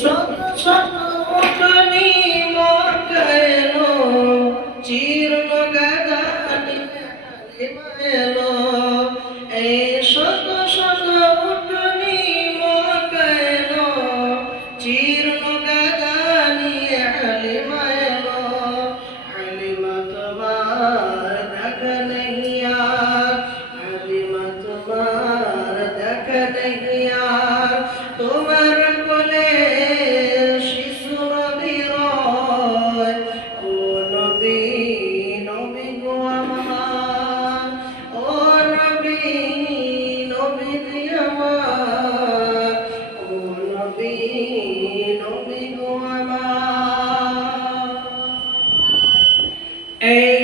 শত শত উটনি মক্কায়লো, জীর্ণ গাদানি হালিমায়লো। এই শত শত উটনি মক্কায়লো, জীর্ণ গাদানি হালিমায়লো। হালিমা তোমার দেখা নেই আর, হালিমা তোমার দেখা নেই আর। তোমার কোলে শিশু নবী রয়, ও নবী নবী গো আমার, ও নবী নবী আমার, ও নবী নবী গো আমার। এই